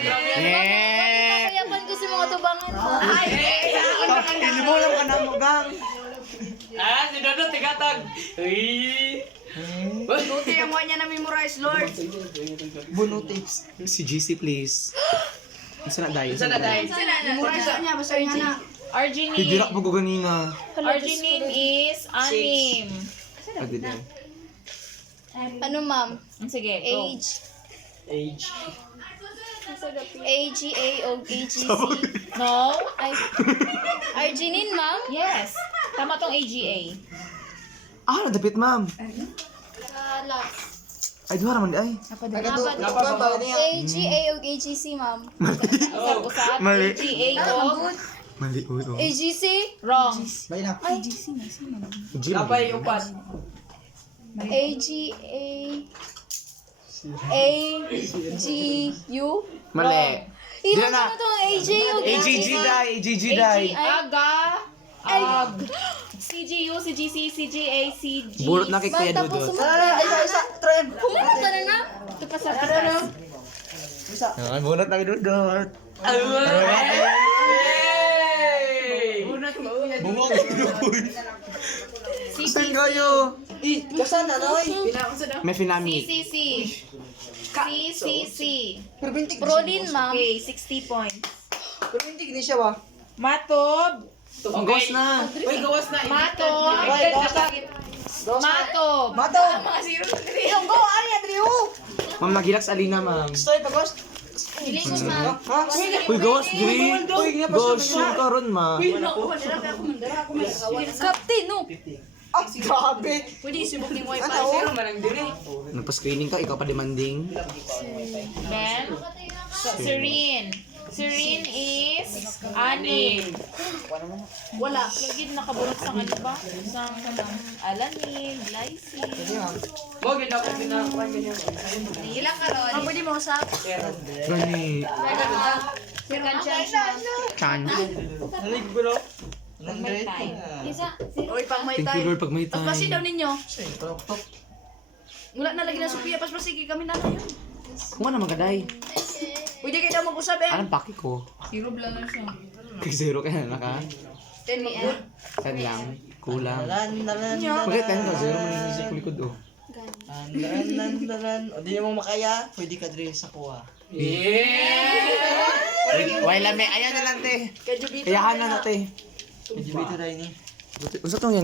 Kakayapan ko si mga tubangan ko. Ilibo lang ka na mo, gang. Si Dodo tigatag. Buti ang niya na memorize, Lord. Buno tips. Si GC, please. Isa na dayo. Memorize niya, basta niya na. Hindi na po ko ganina. Arginine is anim. Ano ma'am? Sige, go. Age. AGA o AGC. No? Ay. Arginine ma'am? Yes. Tama tong AGA. Ah, nadapit, ma'am. Last. Ay, duha naman di ay. AGA o AGC ma'am? Usap-usap. Mali. AGA o Mali, uy, oh. AGC? wrong. Kapay upat. AGA AGU? Mali. Ito Diyan na. na itong AJ o AGG die, AGG die. Aga. Ag. CGU, CGC, CGA, CG. Burot na kay Kuya Tapos Dudot. Pumunta na na. Ito pa sa pitas. Ay, bunot na kay Dudot. Bungok. Saan kayo? May finami. CCC. CCC. Prolin ma'am. Okay, 60 points. Matob. Ang gawas na. Matob. Matob. Ma'am, nagilaks alina, ma'am. Hilingon ma'am. Uy, gawas, diri. Gawas yung karon, ma. Captain, no? Pwede subok ni mo ay Nagpa-screening ka, ikaw pa demanding. Then, Serene. Serene is anim. Wala. Lagi nakaburot sa ano ba? Sa alanin, glycine. Ilang karon? Ang pwede mo usap. Gani. Second chance. Chan. May time. Isa. Oy, pang may Thank you, time. Lord, pag may Paspasi daw time. ninyo. Wala na lagi na Sophia, paspasi kami na yun. Kung ano magaday. Pwede kayo daw mag-usap eh. Anong paki ko? Zero lang siya. Kay zero kaya na ka? 10 mag-good. 10 lang. Kulang. Bakit 10 ka? Zero man yung sa kulikod, oh. O di mo makaya, pwede ka dre sa kuha. Wala may ayan na lang, te. Kay Jubito. Kayahan na, te. Pwede bito rin eh. Unsa tong yan?